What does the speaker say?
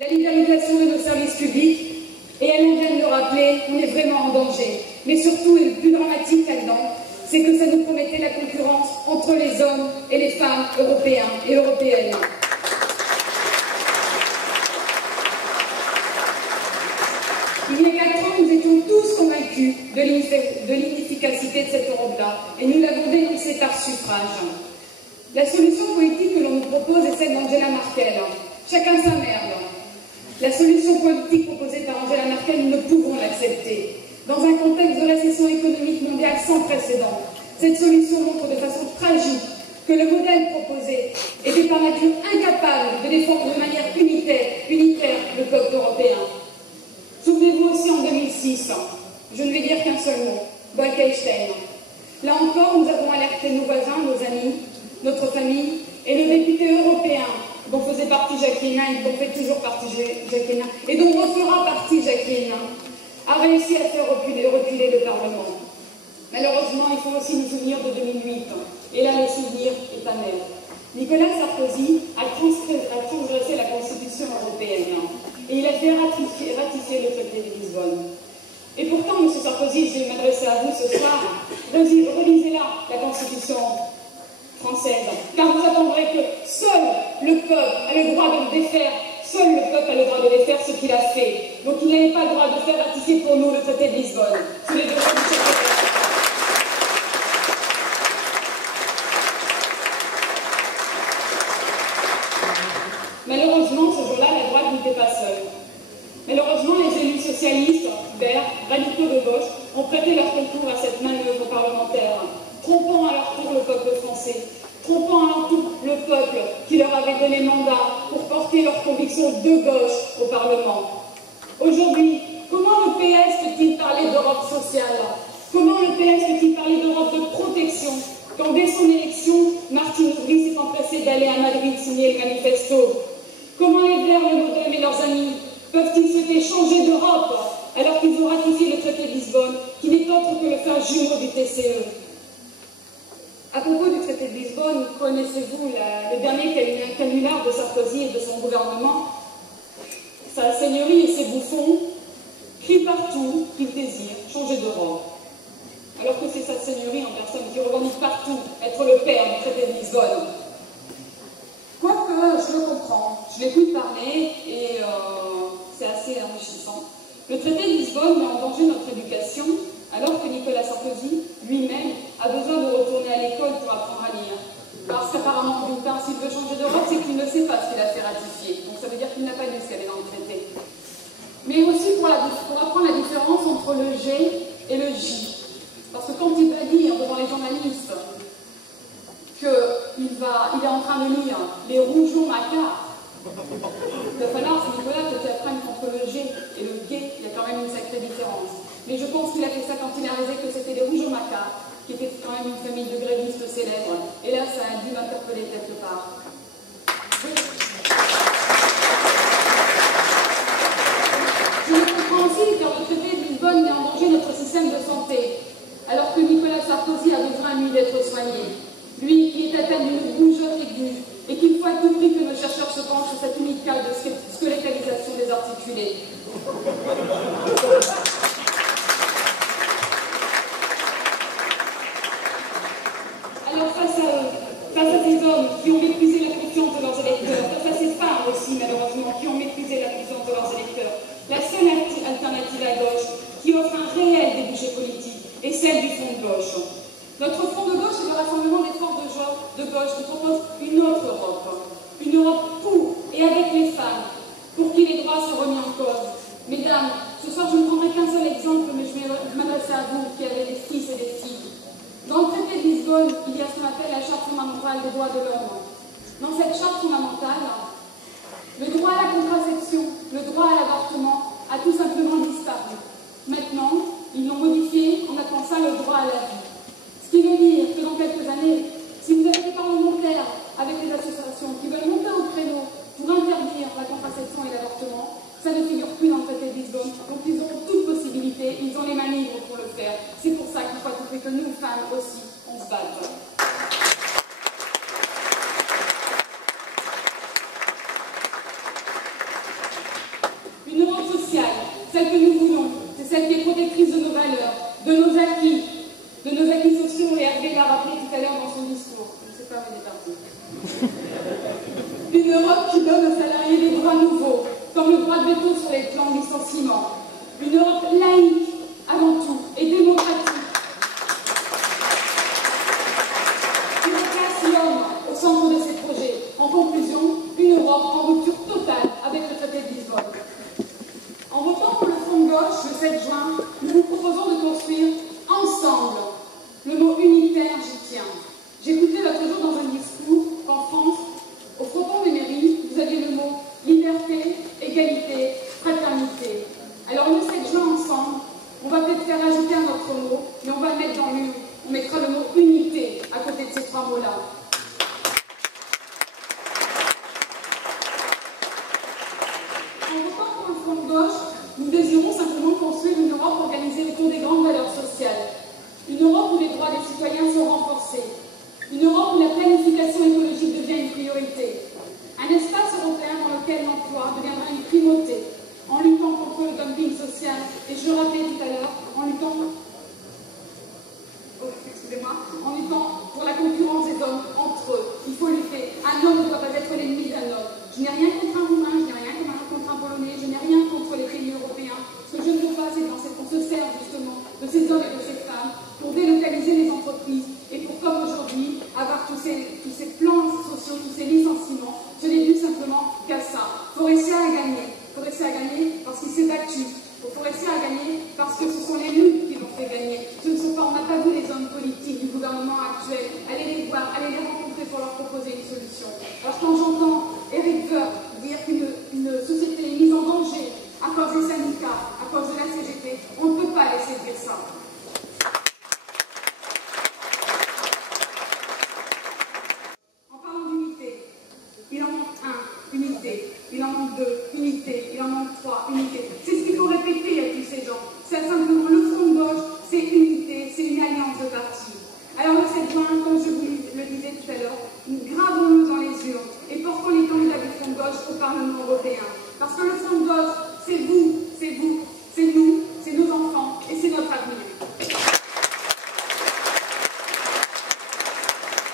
La libéralisation de nos services publics, et elle vient de le rappeler, on est vraiment en danger. Mais surtout, et le plus dramatique là-dedans, c'est que ça nous promettait la concurrence entre les hommes et les femmes européens et européennes. Il y a 4 ans, nous étions tous convaincus de l'inefficacité de cette Europe-là, et nous l'avons dénoncée par suffrage. La solution politique que l'on nous propose est celle d'Angela Merkel. Chacun sa merde. La solution politique proposée par Angela Merkel, nous ne pouvons l'accepter. Dans un contexte de récession économique mondiale sans précédent, cette solution montre de façon tragique que le modèle proposé était par nature incapable de défendre de manière unitaire le peuple européen. Souvenez-vous aussi en 2006, je ne vais dire qu'un seul mot, Bolkestein. Là encore, nous avons alerté nos voisins, nos amis, notre famille et le député européen dont faisait partie Jacques Hénin, dont fait toujours partie Jacques Hénin, et dont refera partie Jacques Hénin, a réussi à faire reculer le Parlement. Malheureusement, il faut aussi nous souvenir de 2008, et là, le souvenir est amer. Nicolas Sarkozy a transgressé la Constitution européenne, et il a fait ratifier le traité de Lisbonne. Et pourtant, M. Sarkozy, je vais m'adresser à vous ce soir, relisez-la, la Constitution française, car vous attendrez que seul le peuple a le droit de le défaire, seul le peuple a le droit de défaire ce qu'il a fait. Donc il n'avait pas le droit de faire ratifier pour nous le traité de Lisbonne. Sous les deux Malheureusement, ce jour-là, la droite n'était pas seule. Malheureusement, les élus socialistes, verts, radicaux de gauche, ont prêté leur concours à cette manœuvre parlementaire, trompant à leur tour le peuple français, trompant à leur tour le peuple qui leur avait donné mandat pour porter leurs convictions de gauche au Parlement. Aujourd'hui, comment le PS peut-il parler d'Europe sociale? Comment le PS peut-il parler d'Europe de protection quand dès son élection, Martine Aubry s'est empressée d'aller à Madrid signer le manifesto? Comment les Verts, le Modem et leurs amis peuvent-ils souhaiter changer d'Europe alors qu'ils ont ratifié le traité de Lisbonne, qui n'est autre que le frère jumeau du TCE? À propos du traité de Lisbonne, connaissez-vous le dernier canular de Sarkozy et de son gouvernement? Sa seigneurie et ses bouffons crient partout qu'ils désirent changer d'Europe. Alors que c'est sa seigneurie en personne qui revendique partout être le père du traité de Lisbonne. Quoique, je le comprends, je l'écoute parler et c'est assez enrichissant. Le traité de Lisbonne met en danger notre éducation, alors que Nicolas Sarkozy, lui-même, a besoin de retourner à l'école pour apprendre à lire. Parce qu'apparemment, d'une part, s'il veut changer d'Europe, c'est qu'il ne sait pas ce qu'il a fait ratifier. Donc ça veut dire qu'il n'a pas lu ce qu'il y avait dans le traité. Mais aussi pour apprendre la différence entre le G et le J. Parce que quand il va dire devant les journalistes qu'il est en train de lire les rougeaux macards, il va falloir, c'est Nicolas, que tu apprennes entre le G et le gay, il y a quand même une sacrée différence. Mais je pense qu'il a fait ça quand il a réalisé que c'était les rougeaux macards, qui étaient quand même une famille de grévistes célèbres. Et là, ça a dû m'interpeller quelque part. Je le comprends aussi, car le traité de Lisbonne met en danger notre système de santé, alors que Nicolas Sarkozy a besoin, lui, d'être soigné. Lui qui est atteint d'une rougeole aiguë, et qu'il faut à tout prix que nos chercheurs se penchent sur cette unique cas de squelettisation des articulés. Alors face à ces hommes qui ont méprisé la confiance de leurs électeurs, face à ces femmes aussi malheureusement qui ont méprisé la confiance de leurs électeurs, la seule alternative à gauche qui offre un réel débouché politique est celle du front de gauche. Notre front de gauche est le rassemblement des forces de gauche qui propose une autre Europe. Une Europe pour et avec les femmes, pour qui les droits sont remis en cause. Mesdames, ce soir je ne prendrai qu'un seul exemple, mais je vais m'adresser à vous qui avez des fils et des filles. Dans le traité de Lisbonne, il y a ce qu'on appelle la charte fondamentale des droits de l'homme. Dans cette charte fondamentale, le droit à la contraception, le droit à l'avortement a tout simplement disparu. Maintenant, ils l'ont modifié en appelant ça le droit à la vie. Ce qui veut dire que dans quelques années, si vous avez des parlementaires avec les associations qui veulent monter au créneau pour interdire la contraception et l'avortement, ça ne figure plus dans le traité de Lisbonne. Donc ils ont toute possibilité, ils ont les mains libres pour le faire. C'est pour ça qu'il faut à tout prix que nous, femmes aussi, on se batte. celle que nous voulons, c'est celle qui est protectrice de nos valeurs, de nos acquis sociaux, et Hervé l'a rappelé tout à l'heure dans son discours. Je ne sais pas, mais il est parti. Une Europe qui donne aux salariés des droits nouveaux, comme le droit de veto sur les plans de licenciement. Une Europe laïque, avant tout, et démocratique. Qui replace l'homme au centre de ses projets. En conclusion, une Europe en rupture totale avec le traité de Lisbonne. En votant pour le Front de gauche le 7 juin, nous vous proposons de construire ensemble. Le mot unitaire, j'y tiens. J'écoutais l'autre jour dans un discours qu'en France, au frotton des mairies, vous aviez le mot liberté, égalité, fraternité. Alors le 7 juin ensemble, on va peut-être faire ajouter un autre mot, mais on va le mettre dans l'une. On mettra le mot unité à côté de ces trois mots-là. En votant pour le Front de gauche, nous désirons simplement construire une Europe organisée autour des grandes valeurs sociales. Une Europe où les droits des citoyens sont renforcés. Une Europe où la planification écologique devient une priorité. Un espace européen dans lequel l'emploi deviendra une primauté, en luttant contre le dumping social, et je le rappelais tout à l'heure, en luttant pour la concurrence des hommes entre eux. Il faut lutter. Un homme ne doit pas être l'ennemi d'un homme. Je n'ai rien contre un Roumain, je n'ai rien contre un Polonais, je n'ai rien contre les pays européens. Ce que je ne veux pas, c'est qu'on se sert justement de ces hommes et de ces femmes pour délocaliser les entreprises et pour, comme aujourd'hui, avoir tous ces plans sociaux, tous ces licenciements. Je n'ai vu simplement qu'à ça. Forestier a gagné. Forestier a gagné parce qu'il s'est battu. Forestier a gagné parce que ce sont les luttes qui l'ont fait gagner. Ce ne sont pas, on n'a pas vu les hommes politiques du gouvernement actuel. Allez les voir, allez les rencontrer pour leur proposer une solution. Alors quand j'entends Éric Woerth dire qu'une société est mise en danger à cause des syndicats, à cause de la CGT, on ne peut pas laisser dire ça. En parlant d'unité, il en manque un, unité. Il en manque deux, unité. Il en manque trois, unité. C'est ce qu'il faut répéter à tous ces gens. C'est simplement le Front de gauche, c'est unité, c'est une alliance de partis. Alors le 7 juin, comme je vous le disais tout à l'heure, gravons-nous dans les urnes et portons les candidats du Front de gauche au Parlement européen. Parce que le Front de gauche, c'est vous